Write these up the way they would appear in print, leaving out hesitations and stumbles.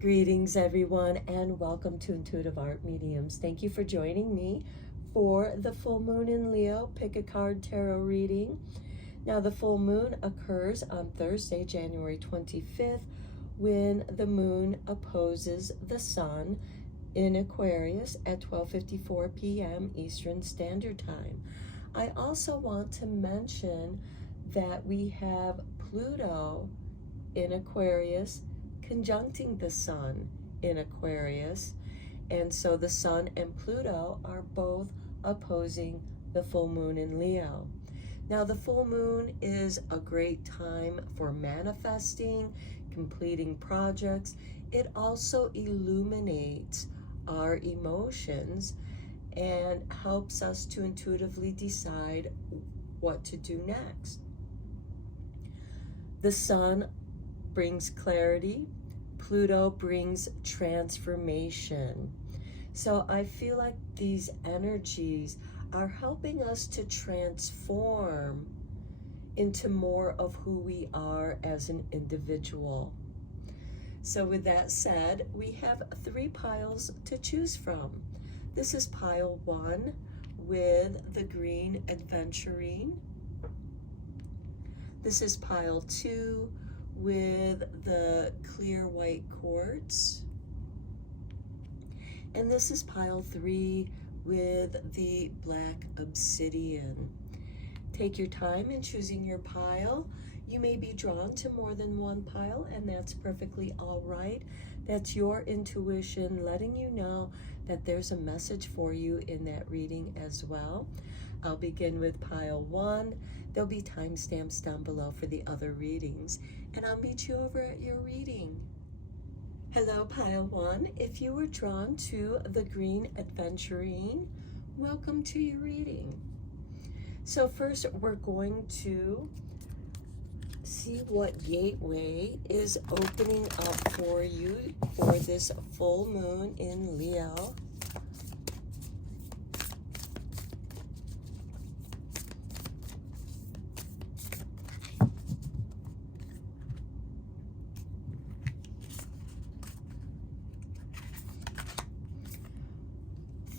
Greetings, everyone, and welcome to Intuitive Art Mediums. Thank you for joining me for the full moon in Leo Pick a Card Tarot reading. Now, the full moon occurs on Thursday, January 25th, when the moon opposes the sun in Aquarius at 12:54 p.m. Eastern Standard Time. I also want to mention that we have Pluto in Aquarius conjuncting the sun in Aquarius, and so the sun and Pluto are both opposing the full moon in Leo. Now, the full moon is a great time for manifesting, completing projects. It also illuminates our emotions and helps us to intuitively decide what to do next. The sun brings clarity. Pluto brings transformation. So I feel like these energies are helping us to transform into more of who we are as an individual. So with that said, we have 3 piles to choose from. This is pile 1 with the green adventurine. This is pile 2 with the clear white quartz. And this is pile 3 with the black obsidian. Take your time in choosing your pile. You may be drawn to more than one pile, and that's perfectly all right. That's your intuition letting you know that there's a message for you in that reading as well. I'll begin with pile 1. There'll be timestamps down below for the other readings, and I'll meet you over at your reading. Hello, pile 1. If you were drawn to the green adventurine, welcome to your reading. So first, we're going to see what gateway is opening up for you for this full moon in Leo.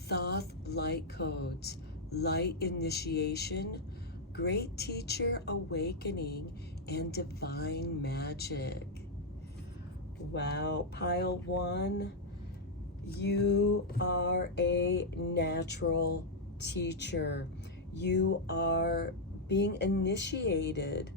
Thoth light codes, light initiation, great teacher awakening, and divine magic. Wow, pile 1, you are a natural teacher. You are being initiated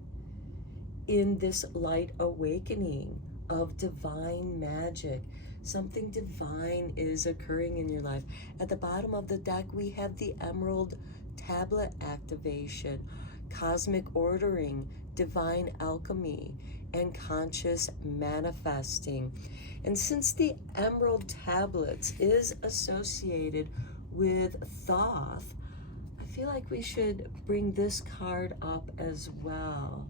in this light awakening of divine magic. Something divine is occurring in your life. At the bottom of the deck, we have the Emerald Tablet activation, cosmic ordering, divine alchemy, and conscious manifesting. And since the Emerald Tablets is associated with Thoth, I feel like we should bring this card up as well.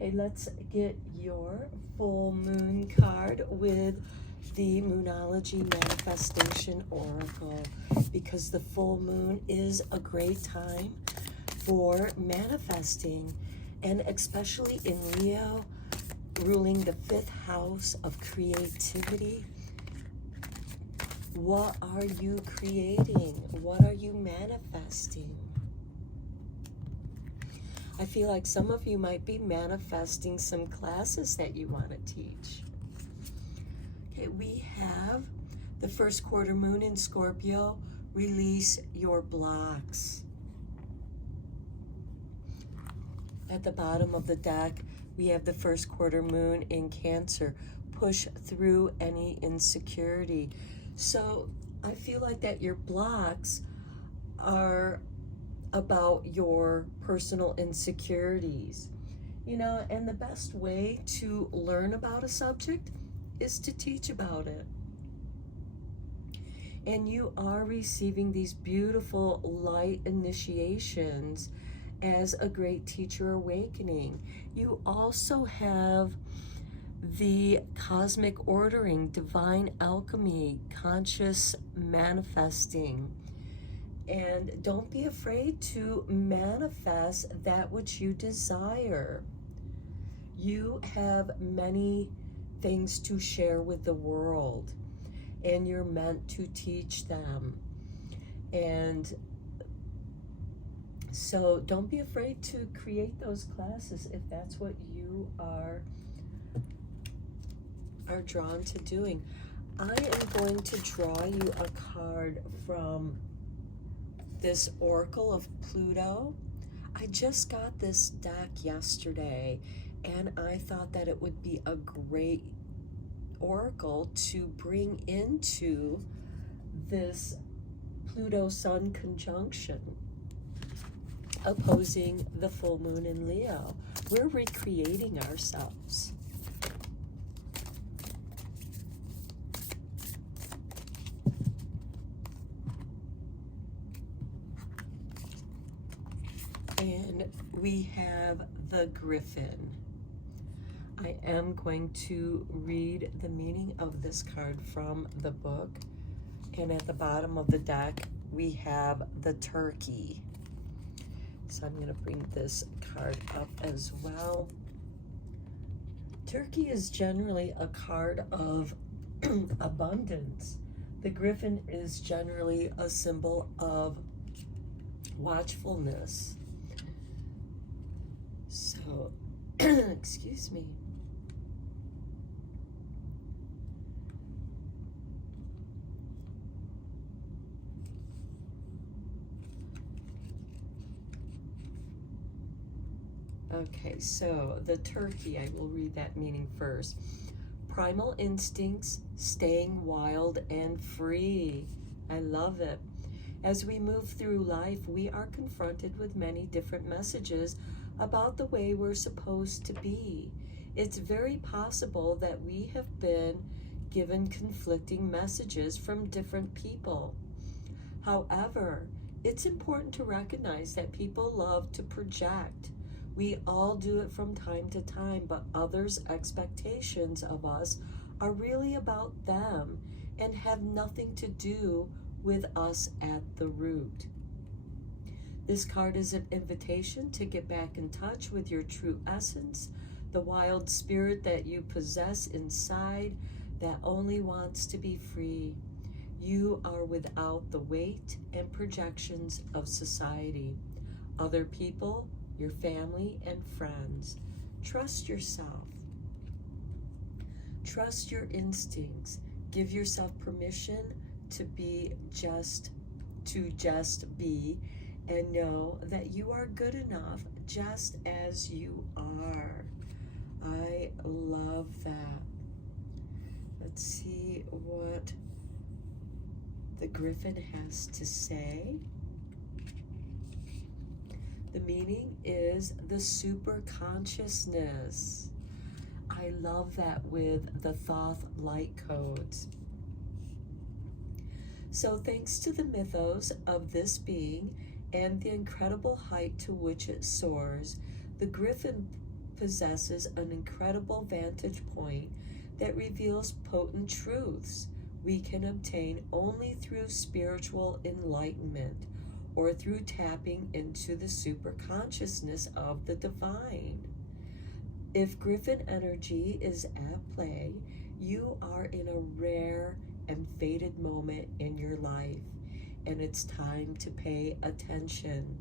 Okay, let's get your full moon card with the Moonology Manifestation Oracle, because the full moon is a great time for manifesting, and especially in Leo, ruling the 5th house of creativity. What are you creating? What are you manifesting? I feel like some of you might be manifesting some classes that you want to teach. Okay, we have the first quarter moon in Scorpio. Release your blocks. At the bottom of the deck, we have the first quarter moon in Cancer. Push through any insecurity. So I feel like that your blocks are about your personal insecurities, and the best way to learn about a subject is to teach about it. And you are receiving these beautiful light initiations as a great teacher awakening. You also have the cosmic ordering, divine alchemy, conscious manifesting. And don't be afraid to manifest that which you desire. You have many things to share with the world, and you're meant to teach them. And so don't be afraid to create those classes if that's what you are drawn to doing. I am going to draw you a card from this Oracle of Pluto. I just got this deck yesterday, and I thought that it would be a great oracle to bring into this Pluto-Sun conjunction opposing the full moon in Leo. We're recreating ourselves. And we have the Griffin. I am going to read the meaning of this card from the book. And at the bottom of the deck, we have the Turkey. So I'm going to bring this card up as well. Turkey is generally a card of abundance. The Griffin is generally a symbol of watchfulness. So, excuse me. Okay, so the Turkey, I will read that meaning first. Primal instincts, staying wild and free. I love it. As we move through life, we are confronted with many different messages about the way we're supposed to be. It's very possible that we have been given conflicting messages from different people. However, it's important to recognize that people love to project. We all do it from time to time, but others' expectations of us are really about them and have nothing to do with us at the root. This card is an invitation to get back in touch with your true essence, the wild spirit that you possess inside that only wants to be free. You are without the weight and projections of society, other people, your family and friends. Trust yourself. Trust your instincts. Give yourself permission to be just be, and know that you are good enough just as you are. I love that. Let's see what the Griffin has to say. The meaning is the super consciousness. I love that with the Thoth light codes. So thanks to the mythos of this being and the incredible height to which it soars, the Griffin possesses an incredible vantage point that reveals potent truths we can obtain only through spiritual enlightenment or through tapping into the super consciousness of the divine. If Griffin energy is at play, you are in a rare and fated moment in your life, and it's time to pay attention.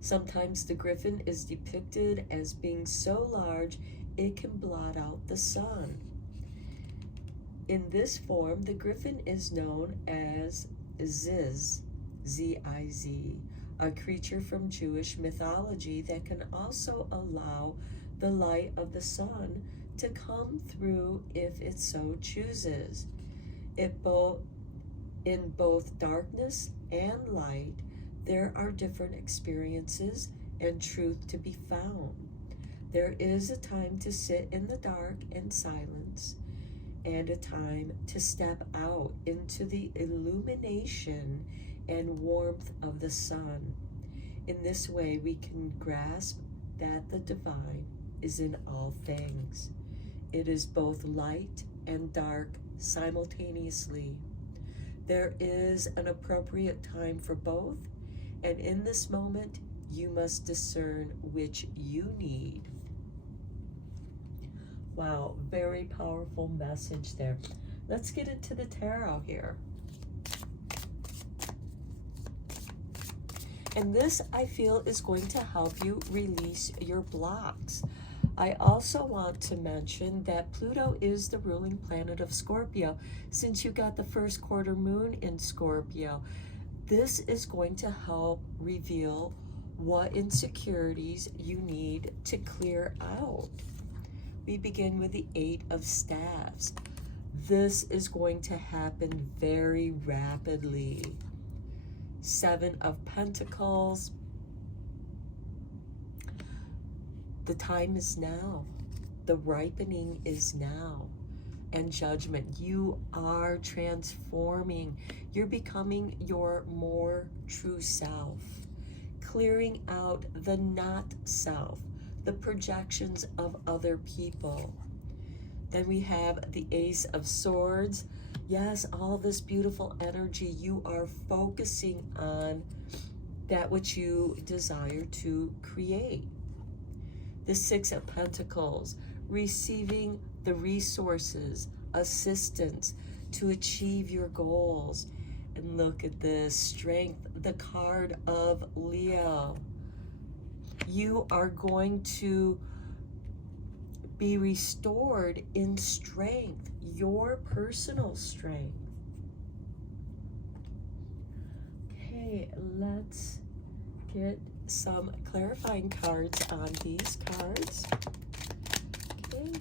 Sometimes the Griffin is depicted as being so large it can blot out the sun. In this form, the Griffin is known as Ziz, Z-I-Z, a creature from Jewish mythology that can also allow the light of the sun to come through if it so chooses. In both darkness and light, there are different experiences and truth to be found. There is a time to sit in the dark and silence, and a time to step out into the illumination and warmth of the sun. In this way, we can grasp that the divine is in all things. It is both light and dark simultaneously. There is an appropriate time for both, and in this moment, you must discern which you need. Wow, very powerful message there. Let's get into the tarot here. And this, I feel, is going to help you release your blocks. I also want to mention that Pluto is the ruling planet of Scorpio. Since you got the first quarter moon in Scorpio, this is going to help reveal what insecurities you need to clear out. We begin with the 8 of Staves. This is going to happen very rapidly. 7 of Pentacles. The time is now. The ripening is now. And Judgment. You are transforming. You're becoming your more true self. Clearing out the not self, the projections of other people. Then we have the Ace of Swords. Yes, all this beautiful energy, you are focusing on that which you desire to create. The 6 of Pentacles, receiving the resources, assistance to achieve your goals. And look at this, Strength, the card of Leo. You are going to be restored in strength, your personal strength. Okay, let's get some clarifying cards on these cards. Okay.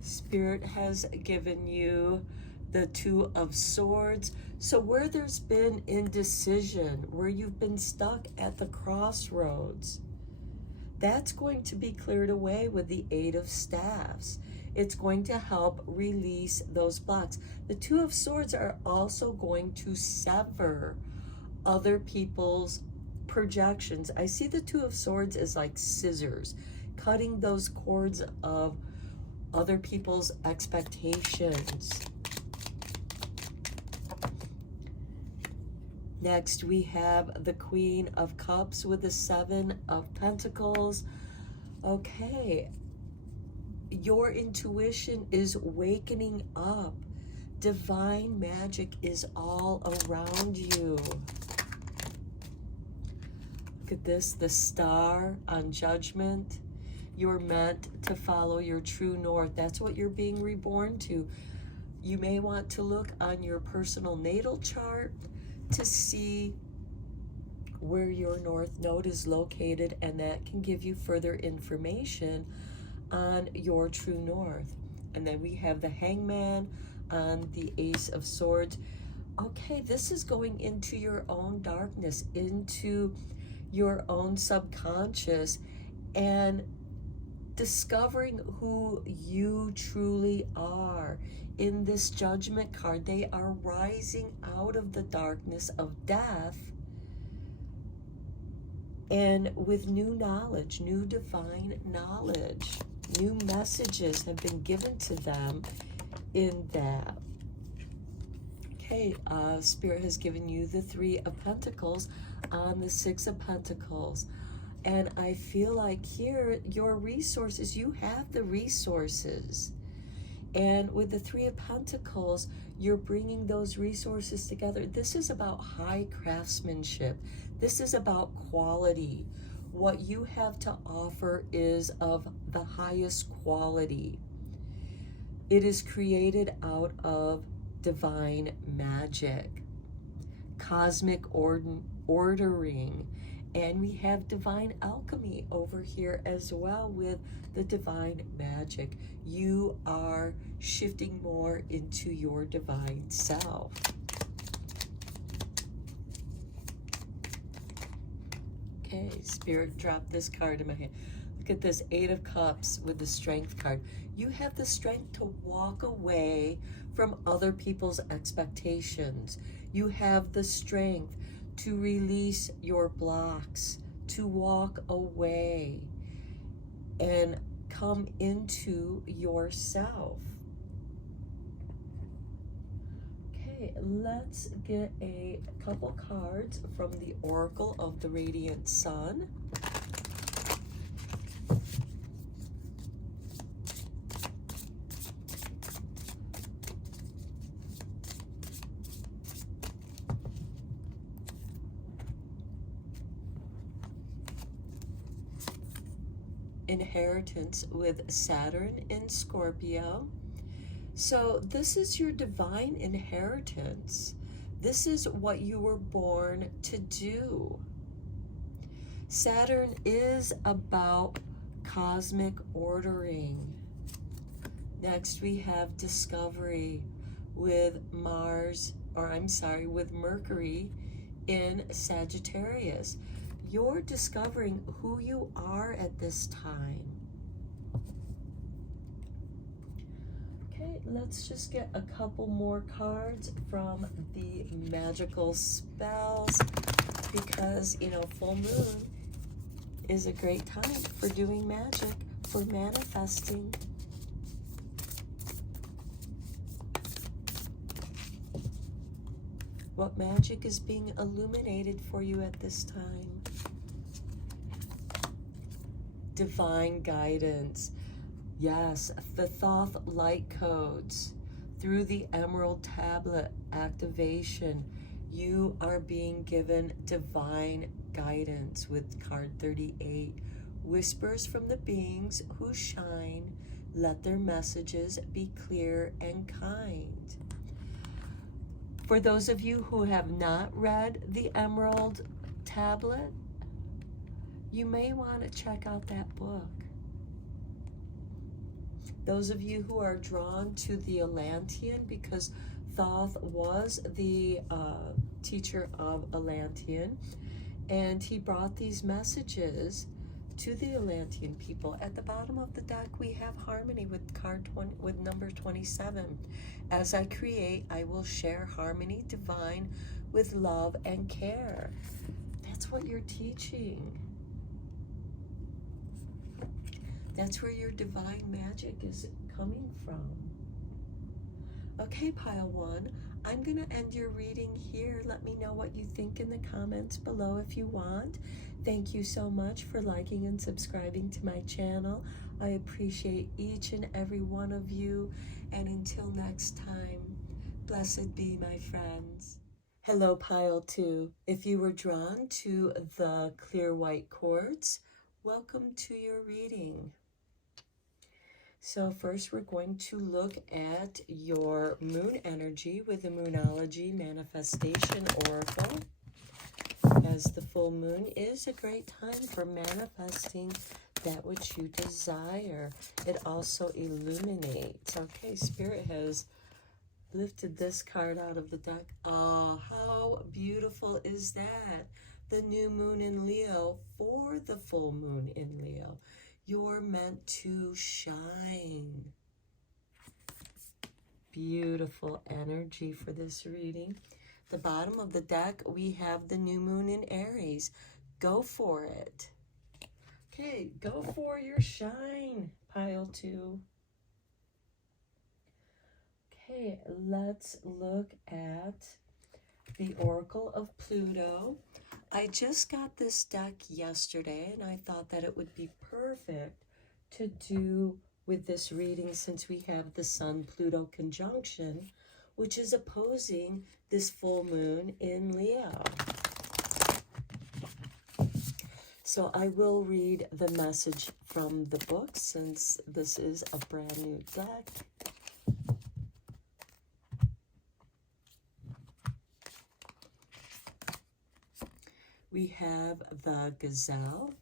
Spirit has given you the 2 of Swords. So where there's been indecision, where you've been stuck at the crossroads, that's going to be cleared away with the 8 of Staves. It's going to help release those blocks. The 2 of Swords are also going to sever other people's projections. I see the 2 of Swords as like scissors, cutting those cords of other people's expectations. Next, we have the Queen of Cups with the 7 of Pentacles. Okay, your intuition is wakening up. Divine magic is all around you. Look at this, the Star on Judgment. You're meant to follow your true north. That's what you're being reborn to. You may want to look on your personal natal chart to see where your north node is located, and that can give you further information on your true north. And then we have the Hangman on the Ace of Swords. Okay, this is going into your own darkness, into your own subconscious, and discovering who you truly are. In this Judgment card, they are rising out of the darkness of death, and with new knowledge, new divine knowledge, new messages have been given to them in that. Okay, Spirit has given you the 3 of Pentacles on the 6 of Pentacles. And I feel like here, your resources, you have the resources. And with the 3 of Pentacles, you're bringing those resources together. This is about high craftsmanship. This is about quality. What you have to offer is of the highest quality. It is created out of divine magic, cosmic ordering, and we have divine alchemy over here as well with the divine magic. You are shifting more into your divine self. Okay, Spirit dropped this card in my hand. Look at this 8 of Cups with the Strength card. You have the strength to walk away from other people's expectations. You have the strength to release your blocks, to walk away and come into yourself. Okay, let's get a couple cards from the Oracle of the Radiant Sun. inheritance with Saturn in Scorpio. So this is your divine inheritance. This is what you were born to do. Saturn is about cosmic ordering. Next we have discovery with with Mercury in Sagittarius. You're discovering who you are at this time. Okay, let's just get a couple more cards from the magical spells, because, you know, full moon is a great time for doing magic, for manifesting. What magic is being illuminated for you at this time? Divine guidance. Yes, the Thoth light codes. Through the Emerald Tablet activation, you are being given divine guidance with card 38. Whispers from the beings who shine, let their messages be clear and kind. For those of you who have not read the Emerald Tablet, you may want to check out that book. Those of you who are drawn to the Atlantean, because Thoth was the teacher of Atlantean, and he brought these messages to the Atlantean people. At the bottom of the deck, we have harmony with card 20, with number 27. As I create, I will share harmony divine with love and care. That's what you're teaching. That's where your divine magic is coming from. Okay, pile one, I'm going to end your reading here. Let me know what you think in the comments below if you want. Thank you so much for liking and subscribing to my channel. I appreciate each and every one of you. And until next time, blessed be my friends. Hello, pile two. If you were drawn to the clear white quartz, welcome to your reading. So first we're going to look at your moon energy with the Moonology Manifestation Oracle, as the full moon is a great time for manifesting that which you desire. It also illuminates. Okay, Spirit has lifted this card out of the deck. Oh, how beautiful is that? The new moon in Leo for the full moon in Leo. You're meant to shine. Beautiful energy for this reading. The bottom of the deck, we have the new moon in Aries. Go for it. Okay, go for your shine, pile two. Okay, let's look at the Oracle of Pluto. I just got this deck yesterday, and I thought that it would be perfect to do with this reading, since we have the Sun-Pluto conjunction, which is opposing this full moon in Leo. So I will read the message from the book, since this is a brand new deck. We have the Gazelle.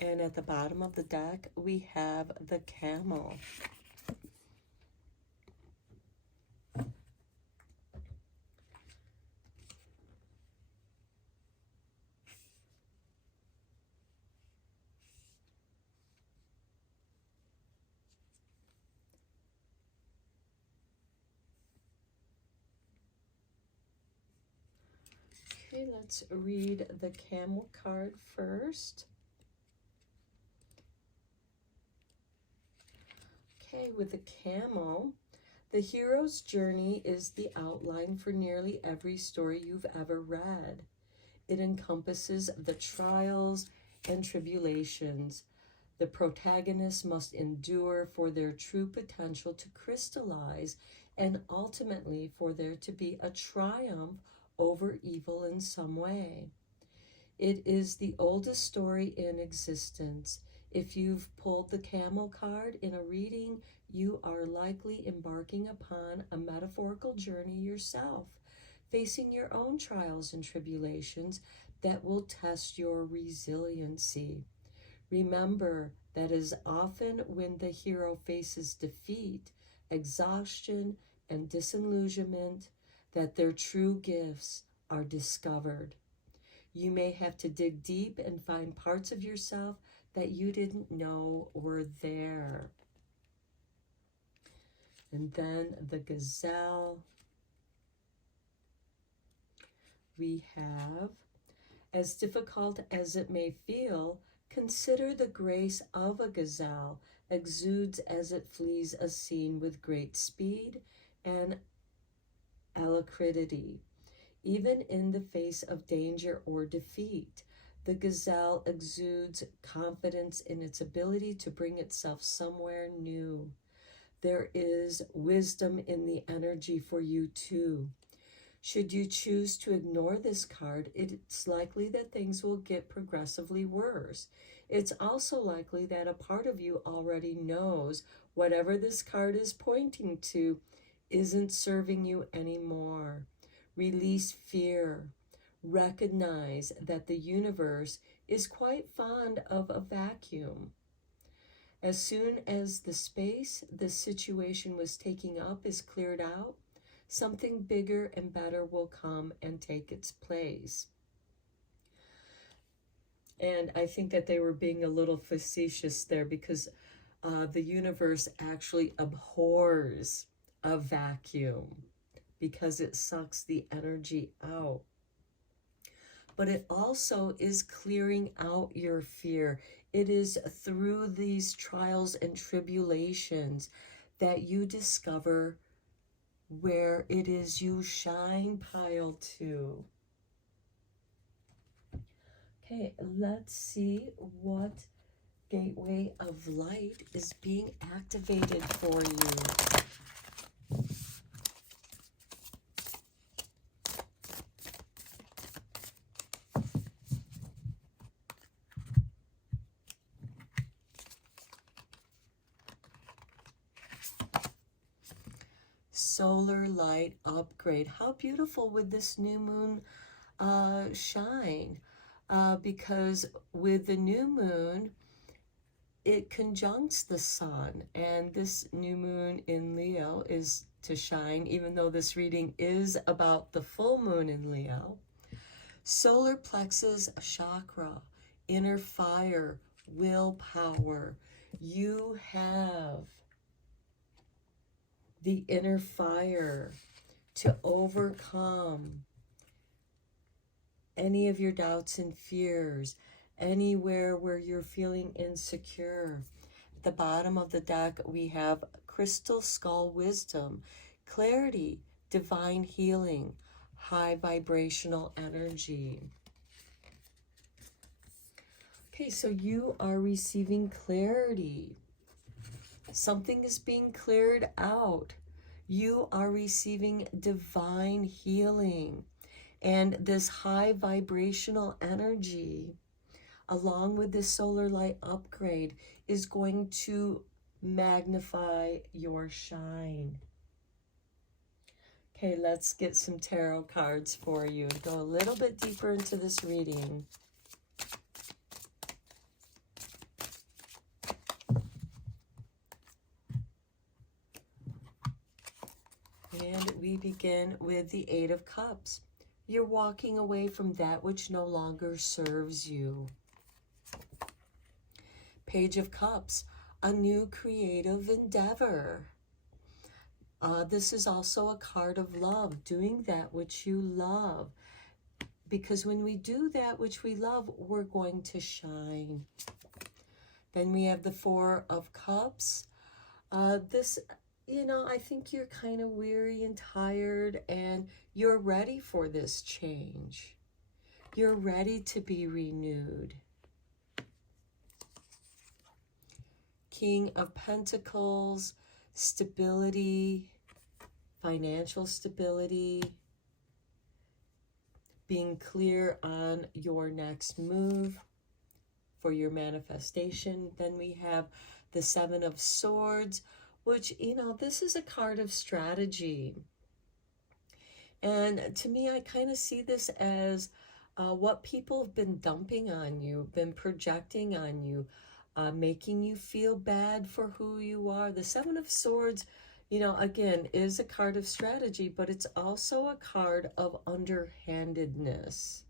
And at the bottom of the deck, we have the Camel. Okay, let's read the Camel card first. Okay, with the Camel, the hero's journey is the outline for nearly every story you've ever read. It encompasses the trials and tribulations the protagonists must endure for their true potential to crystallize, and ultimately for there to be a triumph over evil in some way. It is the oldest story in existence. If you've pulled the camel card in a reading, you are likely embarking upon a metaphorical journey yourself, facing your own trials and tribulations that will test your resiliency. Remember that is often when the hero faces defeat, exhaustion, and disillusionment that their true gifts are discovered. You may have to dig deep and find parts of yourself that you didn't know were there. And then the gazelle. We have, as difficult as it may feel, consider the grace of a gazelle exudes as it flees a scene with great speed and alacrity. Even in the face of danger or defeat, the gazelle exudes confidence in its ability to bring itself somewhere new. There is wisdom in the energy for you too. Should you choose to ignore this card, it's likely that things will get progressively worse. It's also likely that a part of you already knows whatever this card is pointing to isn't serving you anymore. Release fear. Recognize that the universe is quite fond of a vacuum. As soon as the space the situation was taking up is cleared out, something bigger and better will come and take its place. And I think that they were being a little facetious there because the universe actually abhors a vacuum because it sucks the energy out. But it also is clearing out your fear. It is through these trials and tribulations that you discover where it is you shine, pile 2. Okay, let's see what gateway of light is being activated for you. Solar light upgrade. How beautiful would this new moon shine? Because with the new moon, it conjuncts the sun, and this new moon in Leo is to shine, even though this reading is about the full moon in Leo. Solar plexus chakra, inner fire, willpower. You have the inner fire to overcome any of your doubts and fears, anywhere where you're feeling insecure. At the bottom of the deck, we have crystal skull wisdom, clarity, divine healing, high vibrational energy. Okay, so you are receiving clarity. Something is being cleared out. You are receiving divine healing. And this high vibrational energy, along with this solar light upgrade, is going to magnify your shine. Okay, let's get some tarot cards for you and go a little bit deeper into this reading. And we begin with the 8 of Cups. You're walking away from that which no longer serves you. Page of Cups, a new creative endeavor. This is also a card of love, doing that which you love. Because when we do that which we love, we're going to shine. Then we have the 4 of Cups. I think you're kind of weary and tired, and you're ready for this change. You're ready to be renewed. King of Pentacles, stability, financial stability. being clear on your next move for your manifestation. Then we have the Seven of Swords, which, this is a card of strategy. And to me, I kind of see this as what people have been dumping on you, been projecting on you, making you feel bad for who you are. The Seven of Swords, again, is a card of strategy, but it's also a card of underhandedness.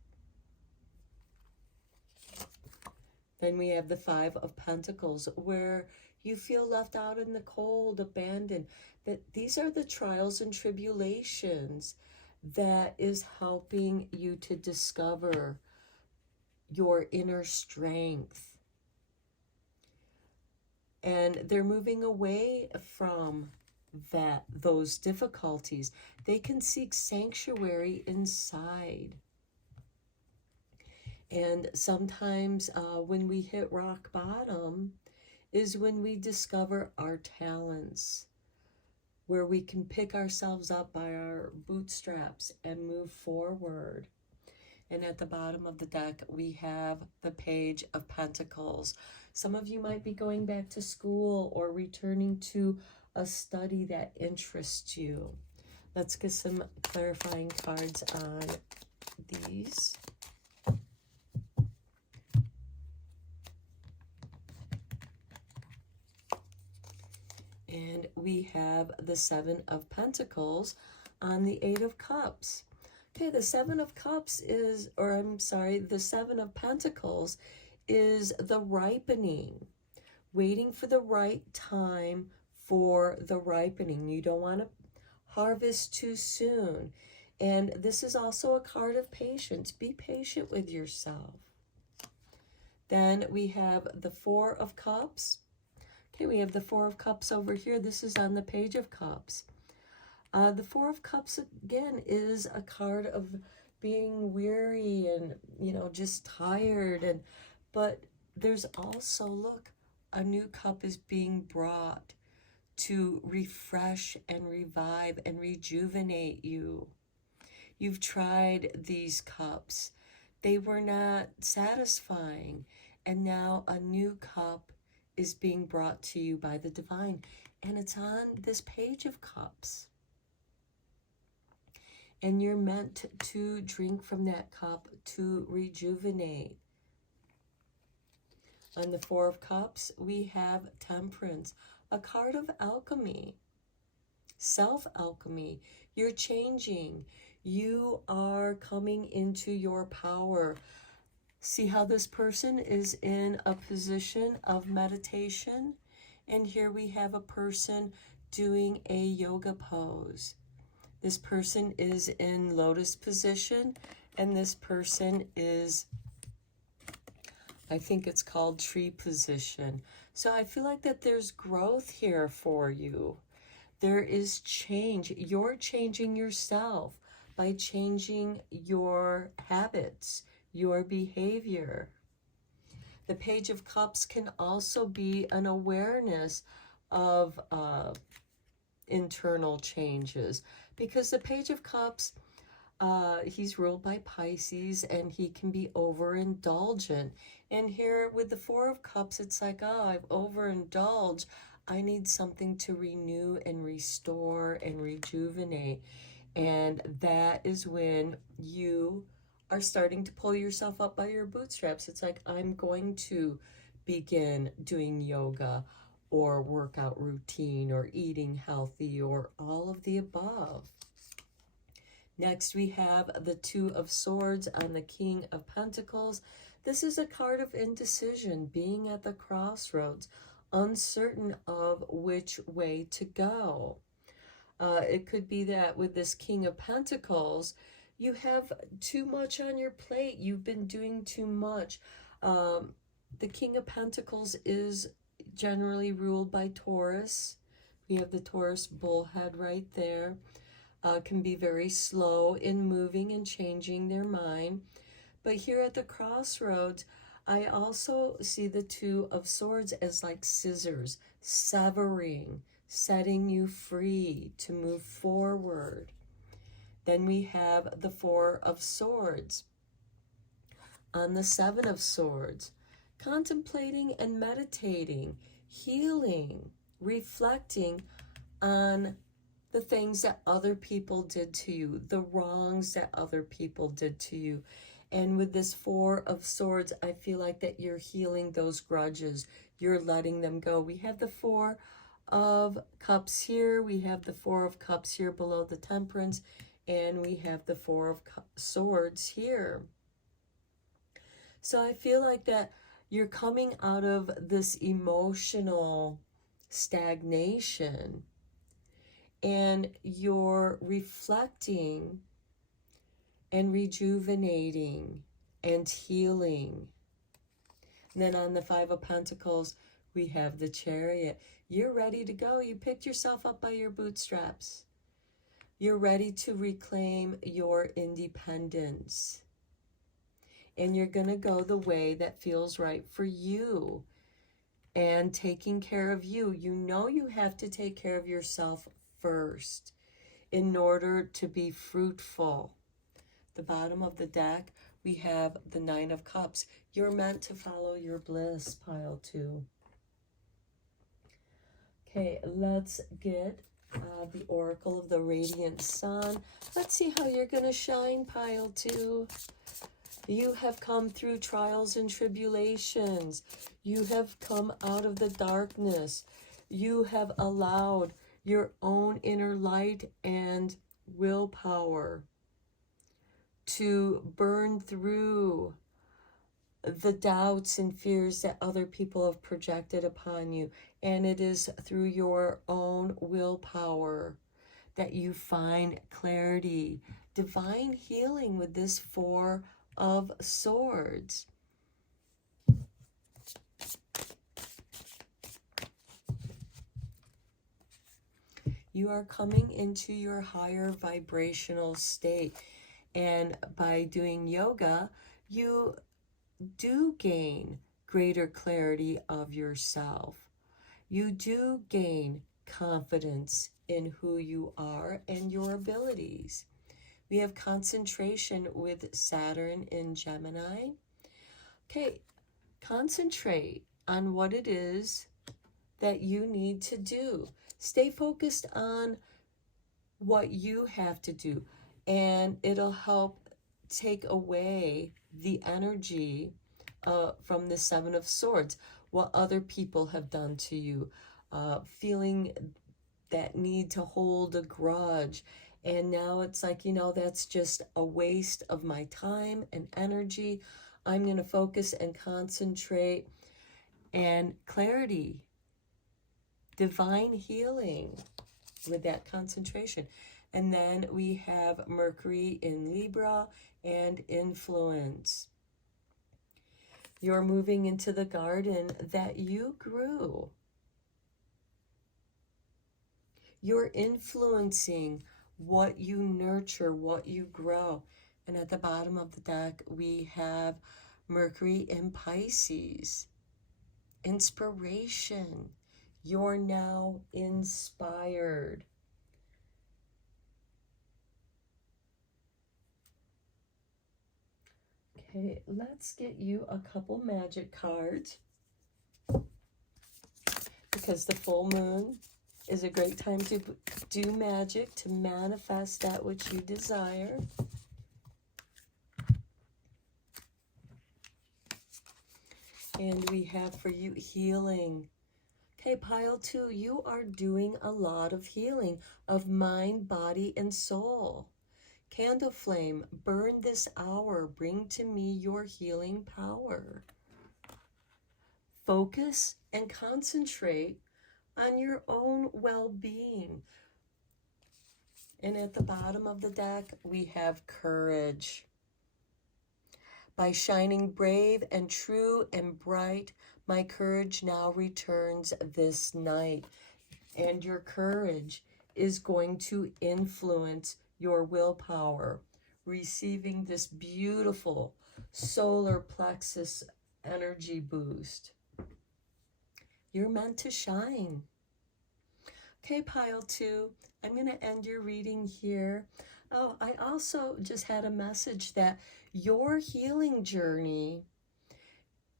Then we have the Five of Pentacles, where you feel left out in the cold, abandoned. That these are the trials and tribulations that is helping you to discover your inner strength. And they're moving away from those difficulties. They can seek sanctuary inside. And sometimes when we hit rock bottom is when we discover our talents, where we can pick ourselves up by our bootstraps and move forward. And at the bottom of the deck, we have the Page of Pentacles. Some of you might be going back to school or returning to a study that interests you. Let's get some clarifying cards on these. And we have the Seven of Pentacles on the Eight of Cups. Okay, the Seven of Cups is, the Seven of Pentacles is the ripening, waiting for the right time for the ripening. You don't want to harvest too soon. And this is also a card of patience. Be patient with yourself. Then we have the Four of Cups. Okay, we have the Four of Cups over here. This is on the Page of Cups. The Four of Cups, again, is a card of being weary and, just tired. But there's also, look, a new cup is being brought to refresh and revive and rejuvenate you. You've tried these cups. They were not satisfying. And now a new cup is being brought to you by the divine, and it's on this Page of Cups. And you're meant to drink from that cup to rejuvenate. On the Four of Cups, we have Temperance, a card of alchemy, self-alchemy. You're changing. You are coming into your power. See how this person is in a position of meditation? And here we have a person doing a yoga pose. This person is in lotus position, and this person is, I think it's called tree position. So I feel like that there's growth here for you. There is change. You're changing yourself by changing your habits, your behavior. The Page of Cups can also be an awareness of internal changes, because the Page of Cups, he's ruled by Pisces, and he can be overindulgent. And here with the Four of Cups, it's like, oh, I've overindulged. I need something to renew and restore and rejuvenate. And that is when you are starting to pull yourself up by your bootstraps. It's like, I'm going to begin doing yoga or workout routine or eating healthy or all of the above. Next, we have the Two of Swords on the King of Pentacles. This is a card of indecision, being at the crossroads, uncertain of which way to go. It could be that with this King of Pentacles, you have too much on your plate. You've been doing too much. The King of Pentacles is generally ruled by Taurus. We have the Taurus bullhead right there. Can be very slow in moving and changing their mind. But here at the crossroads, I also see the Two of Swords as like scissors, severing, setting you free to move forward. Then we have the Four of Swords. On the Seven of Swords, contemplating and meditating, healing, reflecting on the things that other people did to you, the wrongs that other people did to you. And with this Four of Swords, I feel like that you're healing those grudges. You're letting them go. We have the Four of Cups here. We have the Four of Cups here below the Temperance. And we have the Four of Swords here. So I feel like that you're coming out of this emotional stagnation and you're reflecting and rejuvenating and healing. And then on the Five of Pentacles, we have the Chariot. You're ready to go. You picked yourself up by your bootstraps. You're ready to reclaim your independence. And you're going to go the way that feels right for you. And taking care of you. You know you have to take care of yourself first in order to be fruitful. The bottom of the deck, we have the Nine of Cups. You're meant to follow your bliss, pile 2. Okay, let's get the Oracle of the Radiant Sun. Let's see how you're going to shine, pile 2. You have come through trials and tribulations. You have come out of the darkness. You have allowed your own inner light and willpower to burn through the doubts and fears that other people have projected upon you. And it is through your own willpower that you find clarity, divine healing with this Four of Swords. You are coming into your higher vibrational state. And by doing yoga, you do gain greater clarity of yourself. You do gain confidence in who you are and your abilities. We have concentration with Saturn in Gemini. Okay, concentrate on what it is that you need to do. Stay focused on what you have to do, and it'll help take away the energy from the Seven of Swords, what other people have done to you, feeling that need to hold a grudge. And now it's like, you know, that's just a waste of my time and energy. I'm going to focus and concentrate, and clarity, divine healing with that concentration. And then we have Mercury in Libra and influence. You're moving into the garden that you grew. You're influencing what you nurture, what you grow. And at the bottom of the deck, we have Mercury in Pisces. Inspiration. You're now inspired. Okay, let's get you a couple magic cards, because the full moon is a great time to do magic, to manifest that which you desire. And we have for you healing. Okay, pile 2, you are doing a lot of healing of mind, body, and soul. Candle flame, burn this hour. Bring to me your healing power. Focus and concentrate on your own well-being. And at the bottom of the deck, we have courage. By shining brave and true and bright, my courage now returns this night. And your courage is going to influence your willpower, receiving this beautiful solar plexus energy boost. You're meant to shine. Okay, pile 2, I'm going to end your reading here. Oh, I also just had a message that your healing journey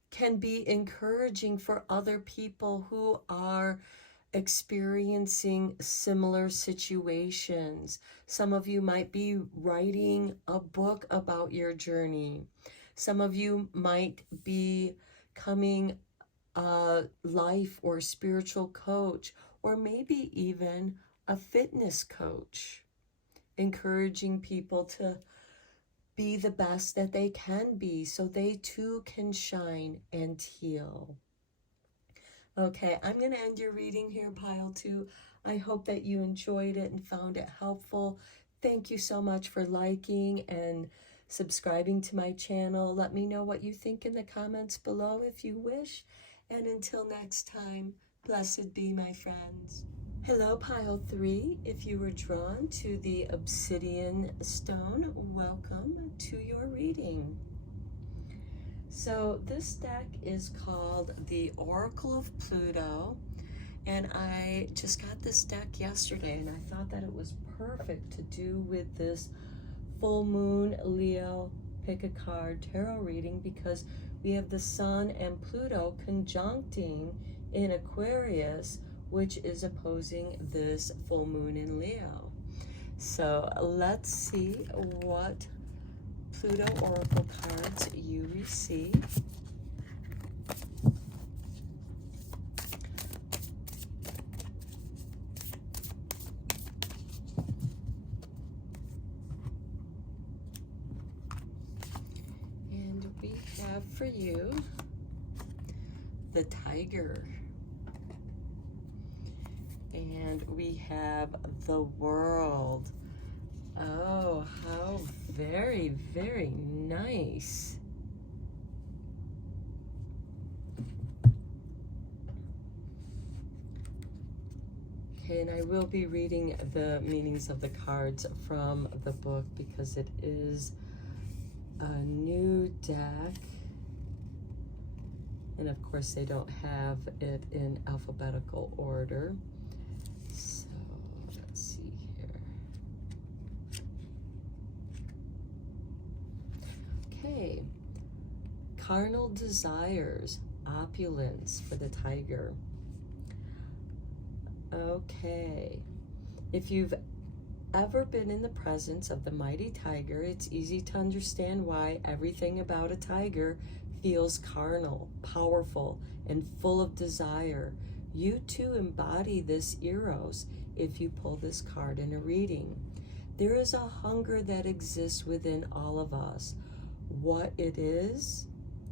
can be encouraging for other people who are experiencing similar situations. Some of you might be writing a book about your journey. Some of you might be becoming a life or spiritual coach, or maybe even a fitness coach, encouraging people to be the best that they can be so they too can shine and heal. Okay, I'm going to end your reading here, Pile 2. I hope that you enjoyed it and found it helpful. Thank you so much for liking and subscribing to my channel. Let me know what you think in the comments below if you wish. And until next time, blessed be, my friends. Hello, Pile 3. If you were drawn to the obsidian stone, welcome to your reading. So this deck is called the Oracle of Pluto, and I just got this deck yesterday, and I thought that it was perfect to do with this full moon Leo pick a card tarot reading, because we have the Sun and Pluto conjuncting in Aquarius, which is opposing this full moon in Leo. So let's see what Pluto Oracle cards you receive. And we have for you the Tiger. And we have the World. Oh, how very, very nice. Okay, and I will be reading the meanings of the cards from the book because it is a new deck. And of course, they don't have it in alphabetical order. So let's see here. Okay, carnal desires, opulence for the Tiger. Okay, if you've ever been in the presence of the mighty tiger, it's easy to understand why everything about a tiger feels carnal, powerful, and full of desire. You too embody this eros if you pull this card in a reading. There is a hunger that exists within all of us. What it is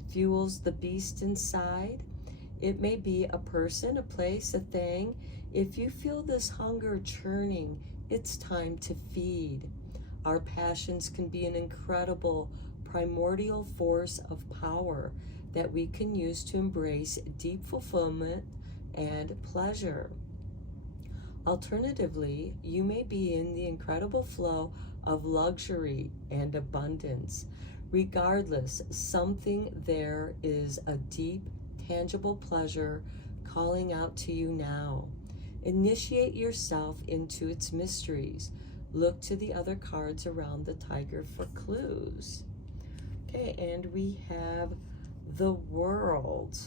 fuels the beast inside. It may be a person, a place, a thing. If you feel this hunger churning, it's time to feed. Our passions can be an incredible primordial force of power that we can use to embrace deep fulfillment and pleasure. Alternatively, you may be in the incredible flow of luxury and abundance. Regardless, something there is a deep, tangible pleasure calling out to you now. Initiate yourself into its mysteries. Look to the other cards around the tiger for clues. Okay, and we have the World.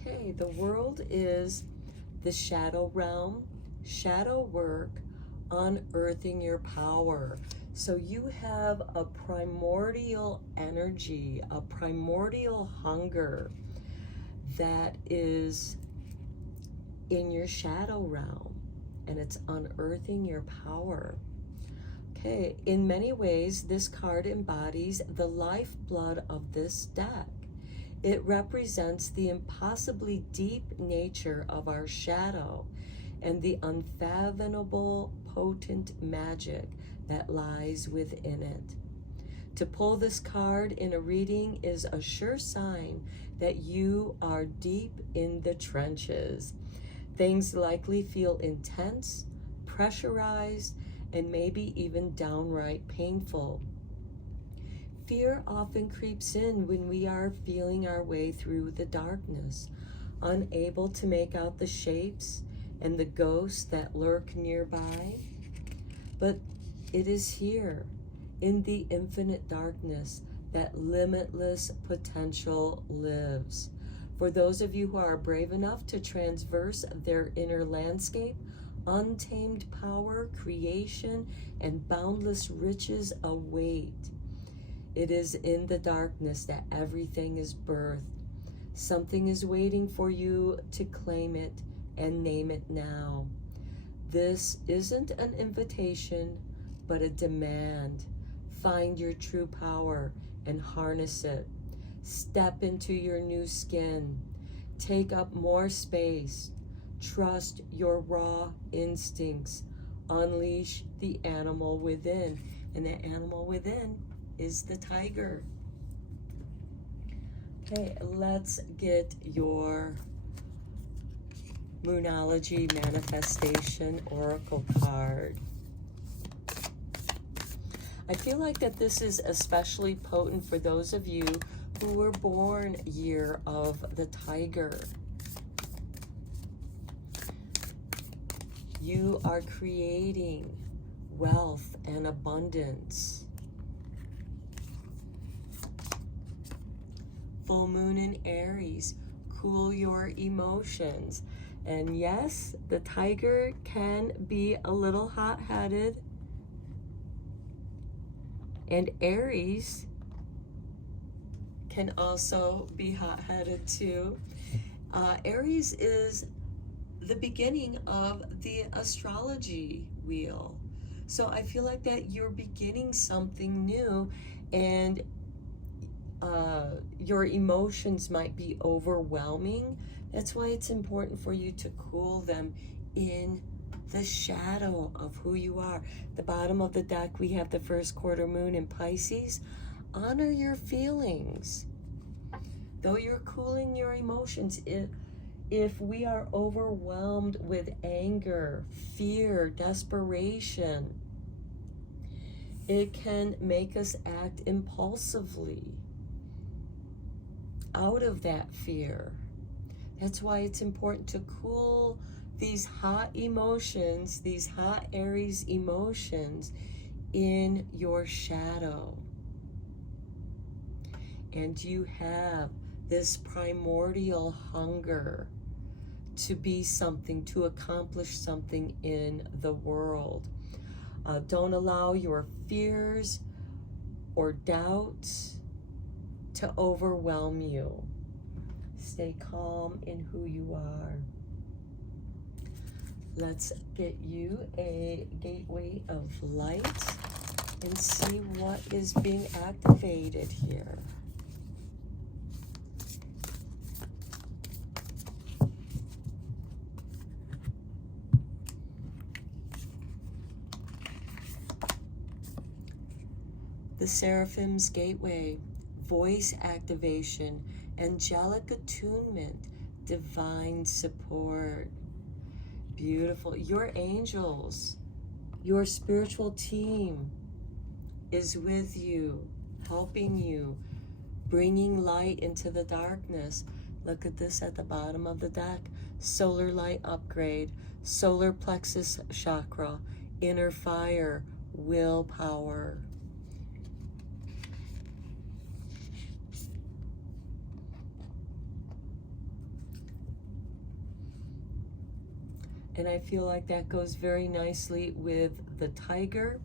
Okay, the World is the shadow realm, shadow work, unearthing your power. So you have a primordial energy, a primordial hunger that is in your shadow realm, and it's unearthing your power. Okay, in many ways, this card embodies the lifeblood of this deck. It represents the impossibly deep nature of our shadow and the unfathomable, potent magic that lies within it. To pull this card in a reading is a sure sign that you are deep in the trenches. Things likely feel intense, pressurized, and maybe even downright painful. Fear often creeps in when we are feeling our way through the darkness, unable to make out the shapes and the ghosts that lurk nearby. But it is here, in the infinite darkness, that limitless potential lives. For those of you who are brave enough to traverse their inner landscape, untamed power, creation, and boundless riches await. It is in the darkness that everything is birthed. Something is waiting for you to claim it and name it now. This isn't an invitation, but a demand. Find your true power and harness it. Step into your new skin. Take up more space. Trust your raw instincts. Unleash the animal within. And the animal within is the tiger. Okay, let's get your Moonology Manifestation Oracle card. I feel like that this is especially potent for those of you who were born year of the tiger. You are creating wealth and abundance. Full moon in Aries, cool your emotions. And yes, the tiger can be a little hot-headed. And Aries can also be hot-headed too. Aries is the beginning of the astrology wheel. So I feel like that you're beginning something new, and your emotions might be overwhelming. That's why it's important for you to cool them in the shadow of who you are. The bottom of the deck, we have the first quarter moon in Pisces. Honor your feelings. Though you're cooling your emotions, if we are overwhelmed with anger, fear, desperation, it can make us act impulsively out of that fear. That's why it's important to cool these hot emotions, these hot Aries emotions, in your shadow. And you have this primordial hunger to be something, to accomplish something in the world. Don't allow your fears or doubts to overwhelm you. Stay calm in who you are. Let's get you a gateway of light and see what is being activated here. The Seraphim's Gateway, voice activation, angelic attunement, divine support. Beautiful. Your angels, your spiritual team is with you, helping you, bringing light into the darkness. Look at this at the bottom of the deck. Solar light upgrade, solar plexus chakra, inner fire, willpower. And I feel like that goes very nicely with the tiger.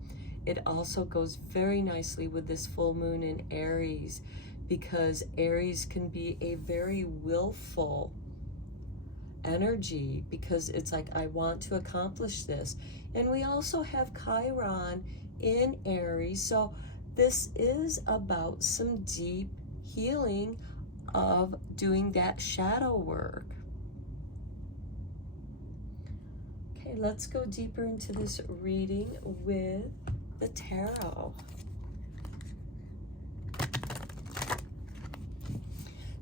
It also goes very nicely with this full moon in Aries, because Aries can be a very willful energy, because it's like, I want to accomplish this. And we also have Chiron in Aries. So this is about some deep healing of doing that shadow work. Okay, let's go deeper into this reading with the tarot.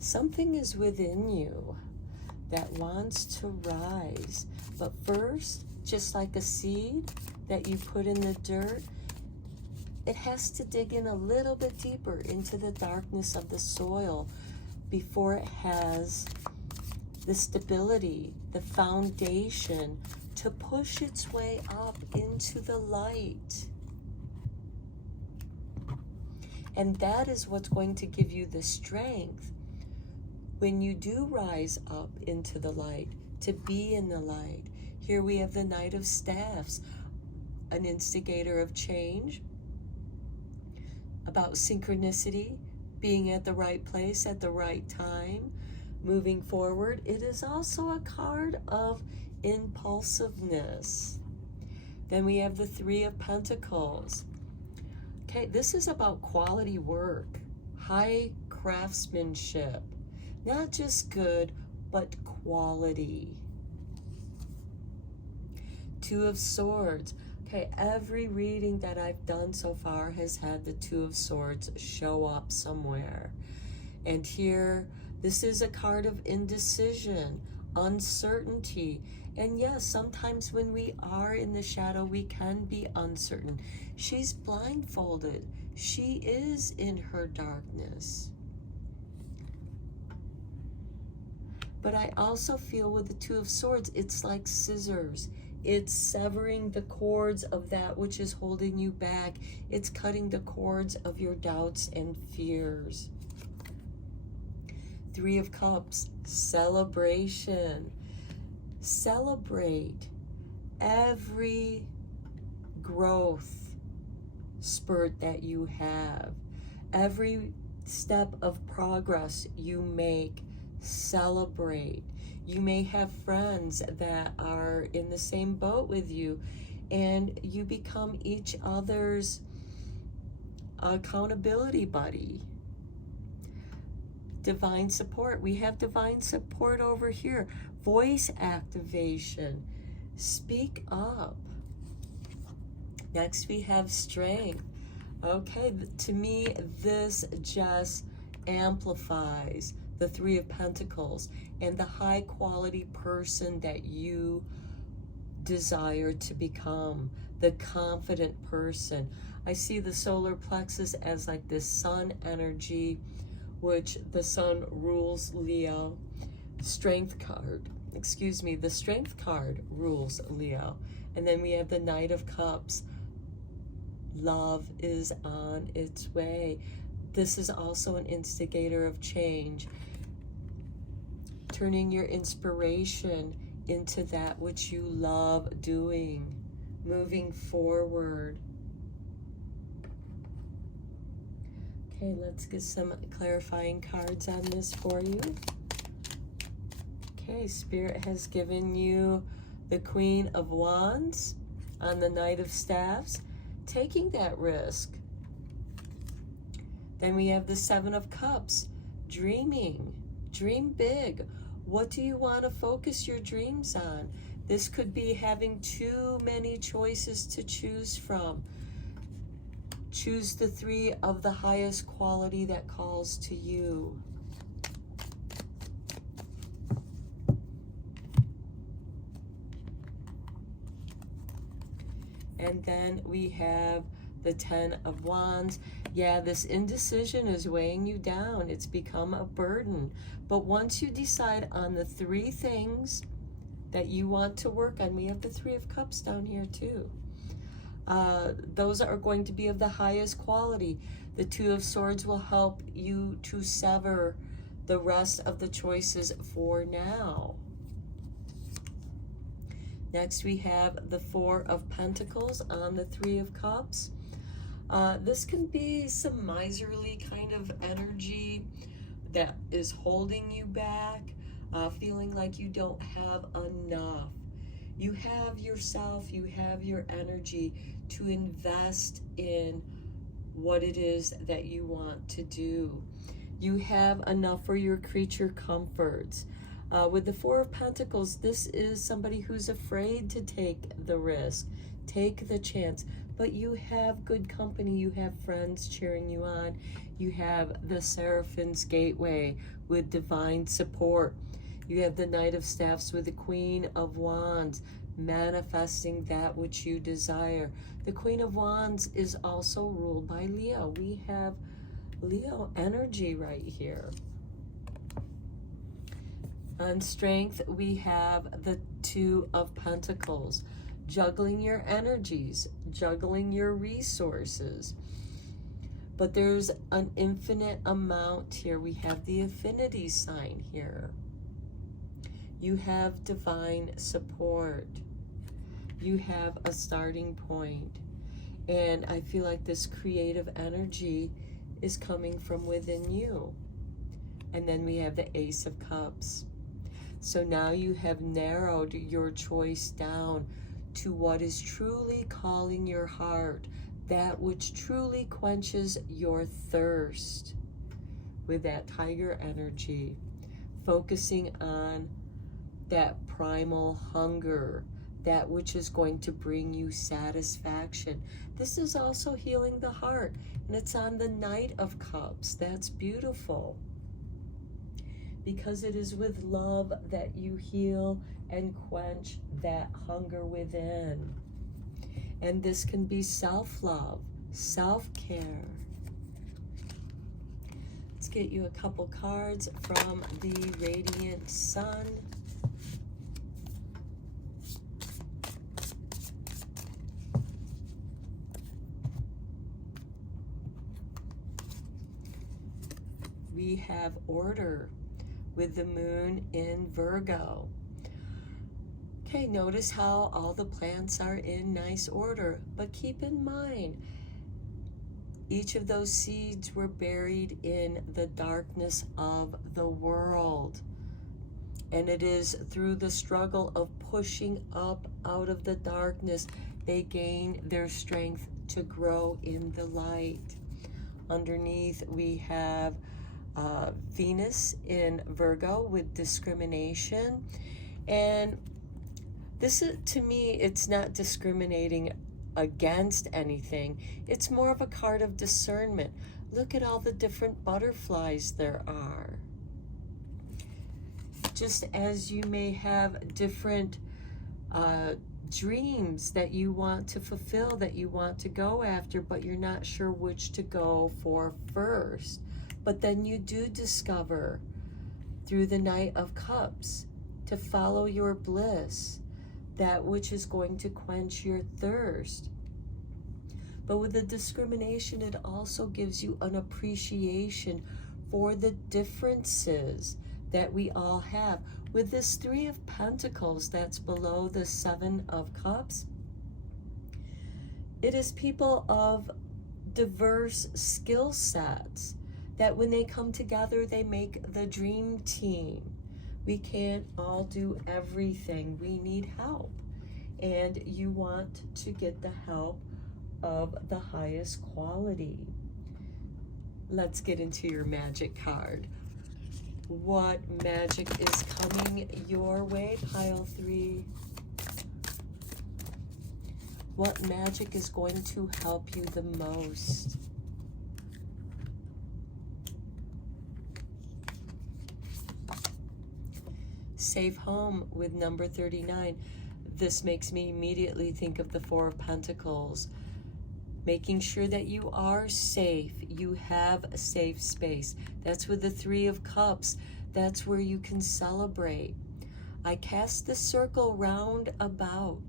Something is within you that wants to rise. But first, just like a seed that you put in the dirt, it has to dig in a little bit deeper into the darkness of the soil before it has the stability, the foundation to push its way up into the light. And that is what's going to give you the strength when you do rise up into the light, to be in the light. Here we have the Knight of Staffs, an instigator of change, about synchronicity, being at the right place at the right time, moving forward. It is also a card of impulsiveness. Then we have the Three of Pentacles. Okay, this is about quality work, high craftsmanship, not just good, but quality. Two of Swords. Okay, every reading that I've done so far has had the Two of Swords show up somewhere. And here, this is a card of indecision, uncertainty. And yes, sometimes when we are in the shadow, we can be uncertain. She's blindfolded. She is in her darkness. But I also feel with the Two of Swords, it's like scissors. It's severing the cords of that which is holding you back. It's cutting the cords of your doubts and fears. Three of Cups, celebration. Celebrate every growth spurt that you have. Every step of progress you make, celebrate. You may have friends that are in the same boat with you, and you become each other's accountability buddy. Divine support. We have divine support over here. Voice activation. Speak up. Next we have strength. Okay, to me, this just amplifies the Three of Pentacles and the high quality person that you desire to become, the confident person. I see the solar plexus as like this sun energy, which the sun rules Leo. Strength card, excuse me, the strength card rules Leo. And then we have the Knight of Cups. Love is on its way. This is also an instigator of change. Turning your inspiration into that which you love doing. Moving forward. Okay, let's get some clarifying cards on this for you. Okay, Spirit has given you the Queen of Wands on the Knight of Staffs, taking that risk. Then we have the Seven of Cups, dreaming. Dream big. What do you want to focus your dreams on? This could be having too many choices to choose from. Choose the three of the highest quality that calls to you. And then we have the Ten of Wands. Yeah, this indecision is weighing you down. It's become a burden. But once you decide on the three things that you want to work on, we have the Three of Cups down here too. Those are going to be of the highest quality. The Two of Swords will help you to sever the rest of the choices for now. Next we have the Four of Pentacles on the Three of Cups. This can be some miserly kind of energy that is holding you back, feeling like you don't have enough. You have yourself, you have your energy to invest in what it is that you want to do. You have enough for your creature comforts. With the Four of Pentacles, this is somebody who's afraid to take the risk, take the chance. But you have good company. You have friends cheering you on. You have the Seraphim's Gateway with divine support. You have the Knight of Staffs with the Queen of Wands, manifesting that which you desire. The Queen of Wands is also ruled by Leo. We have Leo energy right here. On strength, we have the Two of Pentacles, juggling your energies, juggling your resources. But there's an infinite amount here. We have the affinity sign here. You have divine support. You have a starting point. And I feel like this creative energy is coming from within you. And then we have the Ace of Cups. So now you have narrowed your choice down to what is truly calling your heart, that which truly quenches your thirst with that Tiger energy, focusing on that primal hunger, that which is going to bring you satisfaction. This is also healing the heart, and it's on the Knight of Cups. That's beautiful, because it is with love that you heal and quench that hunger within. And this can be self-love, self-care. Let's get you a couple cards from the Radiant Sun. We have order with the moon in Virgo. Okay, notice how all the plants are in nice order, but keep in mind, each of those seeds were buried in the darkness of the world. And it is through the struggle of pushing up out of the darkness, they gain their strength to grow in the light. Underneath, we have Venus in Virgo with discrimination. And this is, to me, it's not discriminating against anything. It's more of a card of discernment. Look at all the different butterflies there are. Just as you may have different dreams that you want to fulfill, that you want to go after, but you're not sure which to go for first. But then you do discover through the Knight of Cups to follow your bliss, that which is going to quench your thirst. But with the discrimination, it also gives you an appreciation for the differences that we all have. With this Three of Pentacles that's below the Seven of Cups, it is people of diverse skill sets that when they come together, they make the dream team. We can't all do everything. We need help. And you want to get the help of the highest quality. Let's get into your magic card. What magic is coming your way, pile 3? What magic is going to help you the most? Safe home with number 39. This makes me immediately think of the Four of Pentacles. Making sure that you are safe, you have a safe space. That's with the Three of Cups. That's where you can celebrate. I cast the circle round about.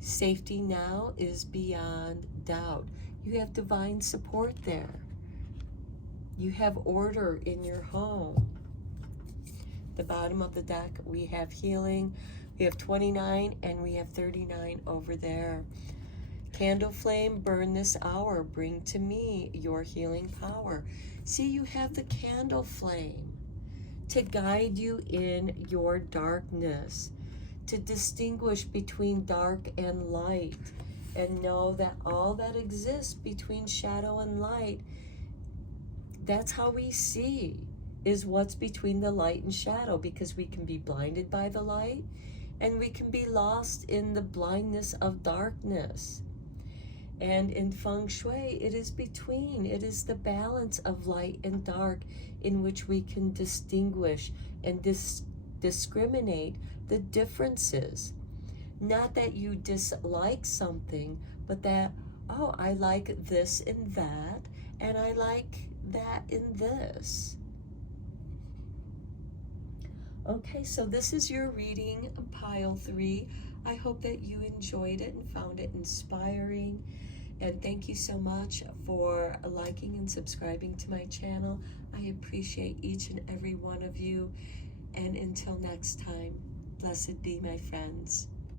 Safety now is beyond doubt. You have divine support there. You have order in your home. The bottom of the deck, we have healing. We have 29 and we have 39 over there. Candle flame, burn this hour. Bring to me your healing power. See, you have the candle flame to guide you in your darkness, to distinguish between dark and light, and know that all that exists between shadow and light, that's how we see. is what's between the light and shadow, because we can be blinded by the light and we can be lost in the blindness of darkness. And in feng shui, it is between. It is the balance of light and dark in which we can distinguish and discriminate the differences. Not that you dislike something, but that, oh, I like this in that, and I like that in this. Okay, so this is your reading, pile 3. I hope that you enjoyed it and found it inspiring. And thank you so much for liking and subscribing to my channel. I appreciate each and every one of you. And until next time, blessed be, my friends.